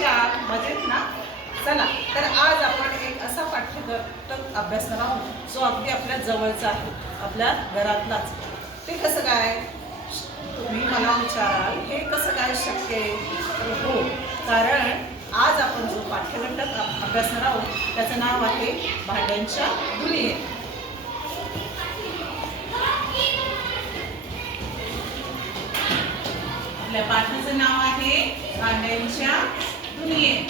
कसे आहात? मजेत ना? चला तर आज आपण एक असा पाठ्यघटक अभ्यासणार आहोत जो अगदी आपल्या जवळचा आहे, आपल्या घरातलाच. ते कसं काय? तुम्ही मला विचाराल हे कसं काय शक्य आहे? तर हो, कारण आज आपण जो पाठ्यघटक अभ्यासणार आहोत त्याचं नाव आहे भांड्यांच्या दुनियेत. आपल्या पाठाचं नाव आहे भांड्यांच्या दुनियेत.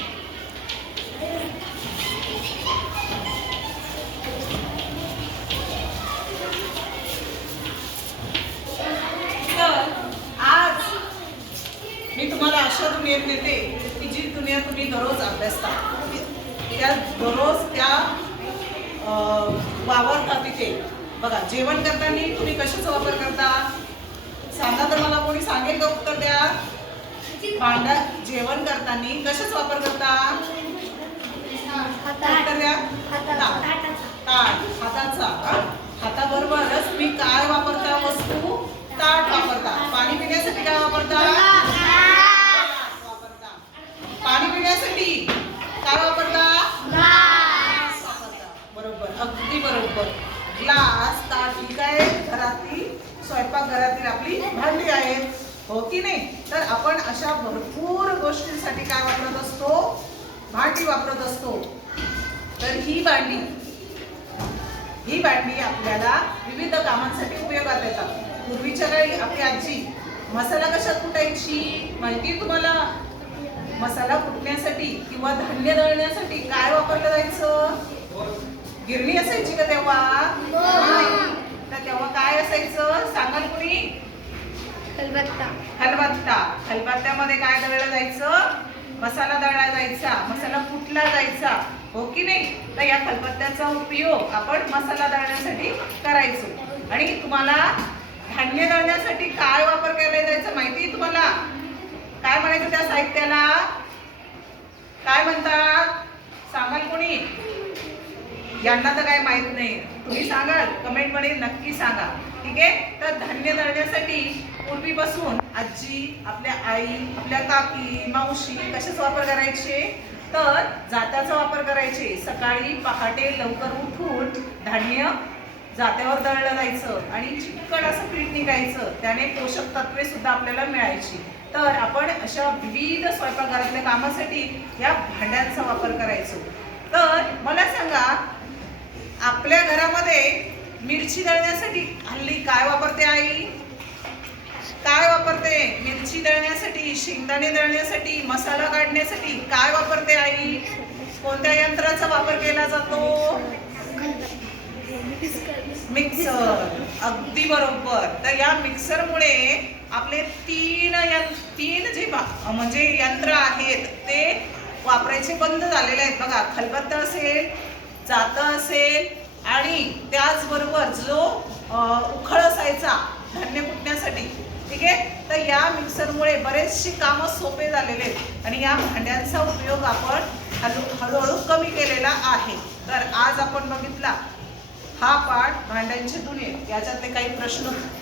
तर आज मी तुम्हाला अशा दुनियेत नेते की जी दुनिया तुम्ही दररोज अभ्यासता, त्या दररोज त्या वावरता तिथे. बघा, जेवण करताना तुम्ही कशाचा वापर करता? सांगा तर मला, कोणी सांगेल का? उत्तर द्या. भांडा जेवण करताना कशाचा वापर करता? उत्तर द्या. ताट, हाताचा. हाताबरोबरच मी काय वापरता? वस्तू ताट वापरता. पाणी पिण्यासाठी काय वापरता? वापरता. पाणी पिण्यासाठी काय वापरता? वापरता. बरोबर, अगदी बरोबर. ग्लास, ताट ही काय घरातील, स्वयंपाकघरातील आपली भांडी आहेत, हो की नाही? तर आपण अशा भरपूर गोष्टींसाठी काय वापरत असतो? भांडी वापरत असतो. तर ही भांडी आपल्याला विविध कामांसाठी उपयोगात येतात. पूर्वीच्या काळी आपली आजी मसाला कशात कुटायची माहिती तुम्हाला? मसाला कुटण्यासाठी किंवा धान्य दळण्यासाठी काय वापरलं जायचं? गिरणी असायची का तेव्हा? तर तेव्हा काय असायचं सांगाल कोणी? खलबत्ता. खलबत्त्यामध्ये काय दळलं जायचं? मसाला दळला जायचा, मसाला कुटला जायचा, हो की नाही? तर या खलबत्त्याचा उपयोग आपण मसाला दळण्यासाठी करायचो. आणि तुम्हाला धान्य दळण्यासाठी काय वापर केला जायचा माहिती तुम्हाला? काय म्हणायचं त्या साहित्याला? काय म्हणतात? सांगाल कोणी? यांना तर काय माहित नाही, तुम्ही सांगाल? कमेंट मध्ये नक्की सांगा, ठीक आहे? तर धान्य दळण्यासाठी पूर्वीपासून आजी, आपल्या आई, आपल्या काकी, मावशी कशाचा वापर करायचे? तर जात्याचा वापर करायचे. सकाळी पहाटे लवकर उठून धान्य जात्यावर दळलं जायचं आणि चिकट असं पीठ निघायचं. त्याने पोषक तत्वे सुद्धा आपल्याला मिळायची. तर आपण अशा विविध स्वयंपाकघरातल्या कामासाठी या भांड्यांचा वापर करायचो. तर मला सांगा, आपल्या घरामध्ये मिरची दळण्यासाठी हल्ली काय वापरते आई? काय वापरते? मिरची दळण्यासाठी, शेंगदाणे दळण्यासाठी, मसाला काढण्यासाठी काय वापरते आई? कोणत्या यंत्राचा वापर केला जातो? मिक्सर. अगदी बरोबर. तर या मिक्सरमुळे आपले तीन जे म्हणजे यंत्र आहेत ते वापरायचे बंद झालेले आहेत. बघा, खलबत्ता असेल, जातं असेल आणि त्याचबरोबर जो उखळ असायचा धान्य कुटण्यासाठी, ठीक आहे? तर या मिक्सरमुळे बरेचशी कामं सोपे झालेले आहेत आणि या भांड्यांचा उपयोग आपण हळूहळू कमी केलेला आहे. तर आज आपण बघितला हा पाठ भांड्यांची दुनिया, याच्यातले काही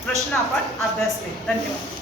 प्रश्न आपण अभ्यासले. धन्यवाद.